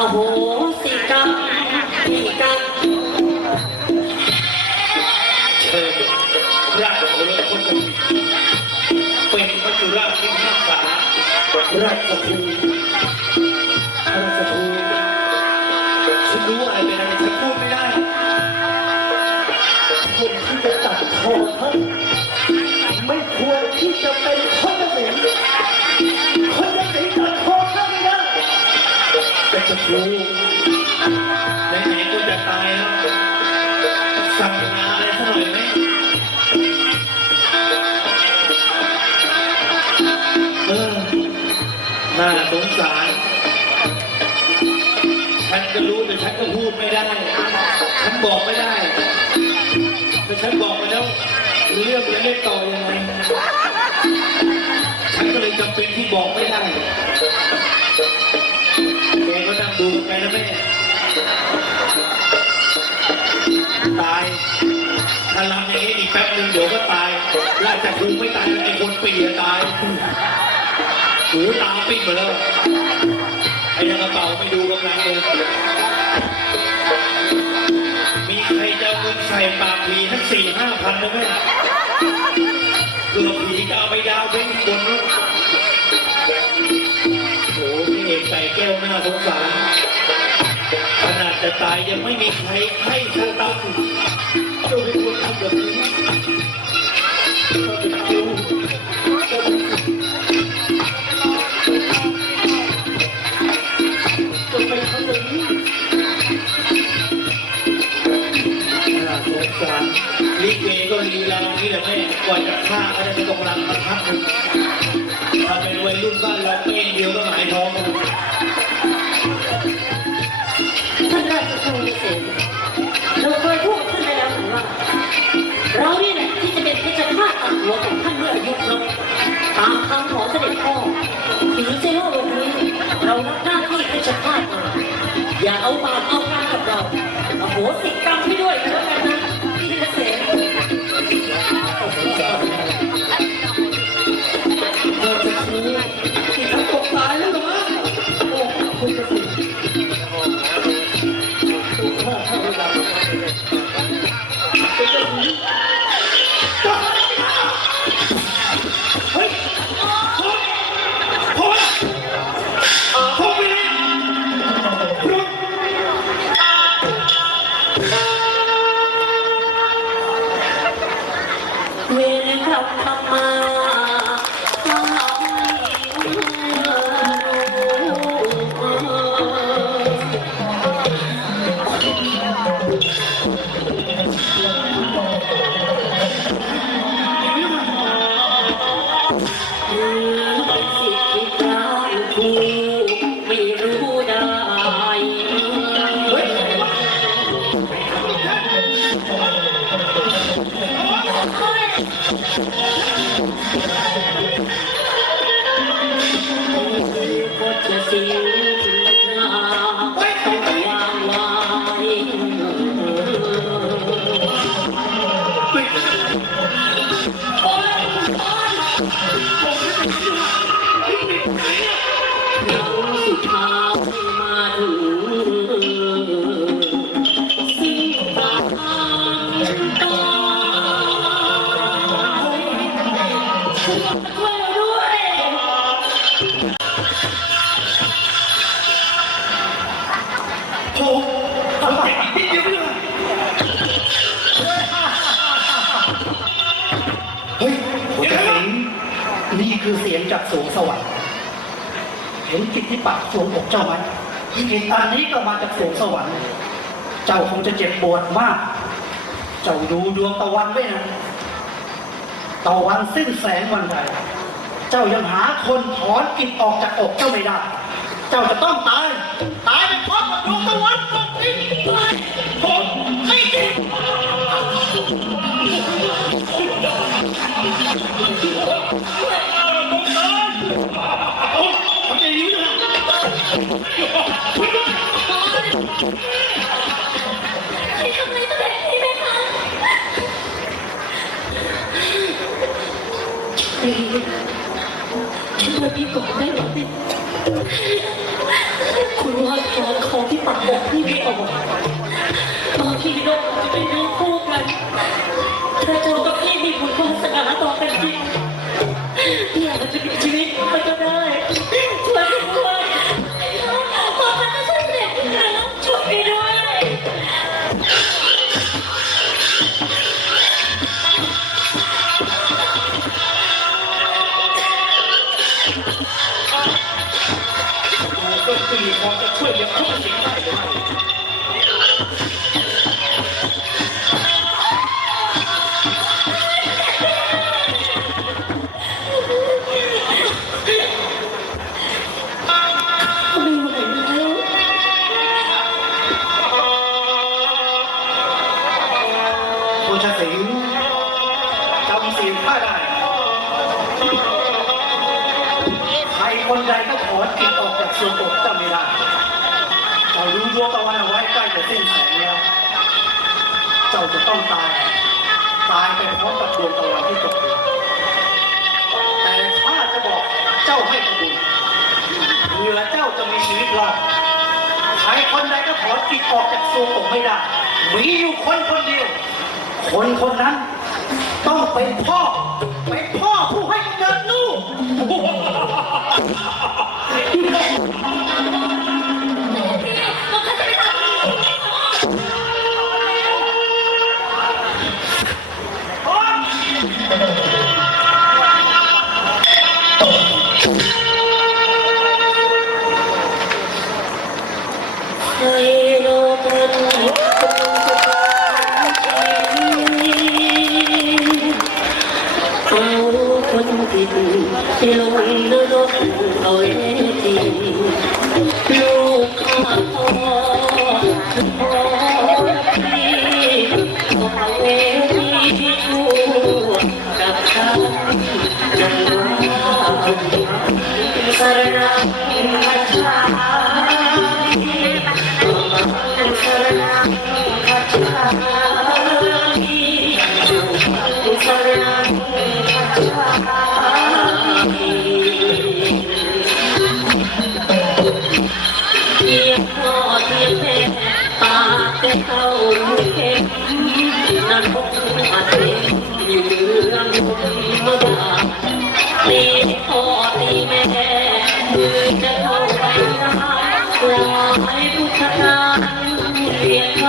อโหสิกรรมที่กรรมเชิญราชโอรสคนนี้เป็นพระจุราชที่พิพากษาราชภูราชภูฉันรู้อะไรเป็นอะไรฉันพูดไม่ได้คนที่จะตัดคอท่านไม่ควรที่จะเป็น น่าสงสารฉันก็รู้แต่ฉันก็พูดไม่ได้ ฉันบอกไม่ได้แต่ฉันบอกไปแล้วเรื่องจะได้ต่อยังไงฉันก็เลยจำเป็นที่บอกไม่ได้แกก็นั่งดูกันไปนะแม่ตายถ้าลำอย่างนี้อีกแป๊บนึงเดี๋ยวก็ตายราชภูมิไม่ตายไอ้คนปีอะตาย หูตาปิ้งหมดแล้วไอ้ยังกระเป๋าไม่ดูกำลังเลยมีใครจะเอาเงินใส่ปากผีทั้งสี่ห้าพันนะแม่เกือบผีก็เอาไปดาวเป็นบนโอ้โหพี่เอกใส่แก้วหน้าสงสารขนาดจะตายยังไม่มีใครให้สตังเจ้าเป็นคนทำแบบนี้เจ้าเป็น กว่าจะฆ่าก็จะม่ต้องรังมาพักหนึ่งถ้าเป็นวัยรุ่นบ้านเราเป้งเดียวก็หงายท้องท่านราชครูเสนเราเคยพูดกับท่านไปแล้วหรือว่า เรานี่แหละที่จะเป็นเพชฌฆาตตัดหัวของท่านเมื่ออายุครบตามคำของเสด็จพ่อถือเซโร่วันนี้เรารับหน้าที่เพชฌฆาตมาอย่าเอาปาก เเราด้วยโอ้ทำไมนิดเดียวไม่ได้เฮ้ยผมจะเห็นนี่คือเสียงจากสวงสวรรค์ เห็นจิตที่ปากสวงอกเจ้าไหมเหตุการณ์นี้ก็มาจากสวงสวรรค์ เจ้าคงจะเจ็บปวดมาก เจ้าดูดวงตะวันไว้นะ ตะวันสิ้นแสงวันใด เจ้ายังหาคนถอนกิจออกจากอกเจ้าไม่ได้ เจ้าจะต้องตาย ตายไปพร้อมกับดวงตะวันตกนี้ผมไม่จริงโอ้ทำไมยิ้มนะ ดีฉันมาพี่กอนได้หรอพี่คุณว่าของขอที่ปากบอกพี่ไม่ออกบางทีเราอจะเป็นเรื่องคู่กันถ้าเจอกับพี่มีบุญวาสนาต่อกันจริงพี่อาจจะมีชีวิตไปก็ คนใดก็ขอจิตออกจากส่วนอกเจ้าไม่ได้เจ้ารู้ดวงตะวันเอาไว้ใกล้จะสิ้นแสงแล้ว เจ้าจะต้องตาย ตายไปพร้อมกับดวงตะวันที่ตกดินแต่ข้าจะบอกเจ้าให้กระบุญเหลือเจ้าจะมีชีวิตรอดใครคนใดก็ขอจิตออกจากส่วนอกไม่ได้ มีอยู่คนคนเดียว คนคนนั้น ต้องเป็นพ่อ เป็นพ่อผู้ให้กำเนิดลูก ที่ เข้าเข็มนั้นคงอาเป็นอยู่เรื่องธรรมดาตีพ่อตีแม่มือจะเข้าไปร้านปล่อยพุทธกาเรียกไป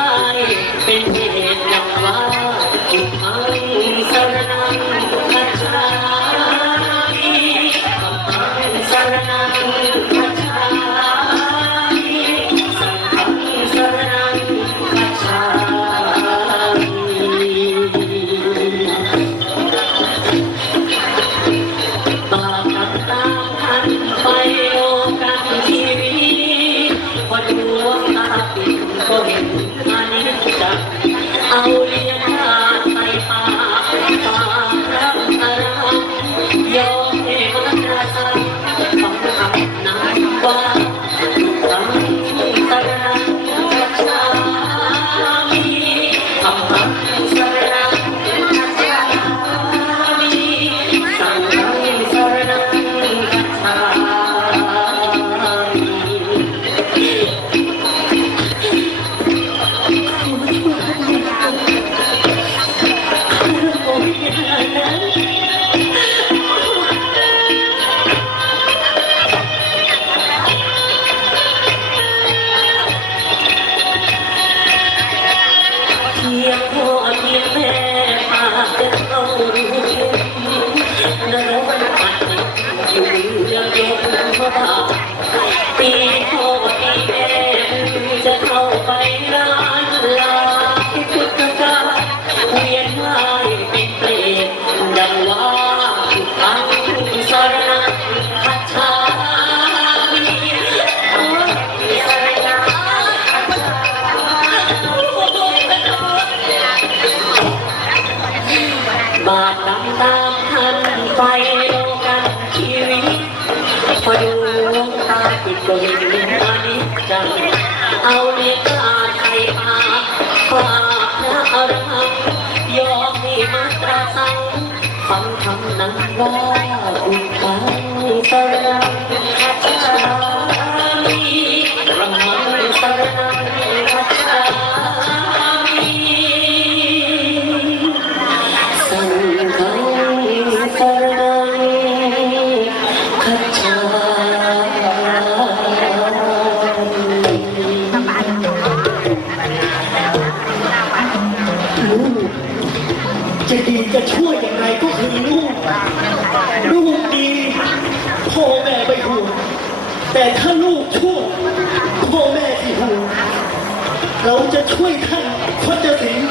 เราจะช่วยท่านพจสิงห์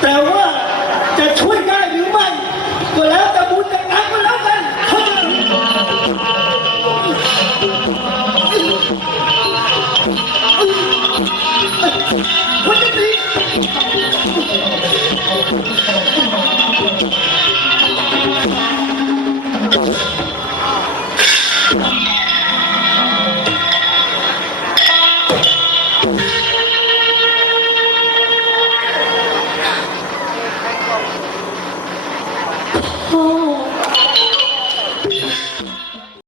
แต่ว่าจะช่วยได้หรือไม่ก็แล้วแต่บุญแต่กรรมก็แล้วกันพจสิงห์พจสิงห์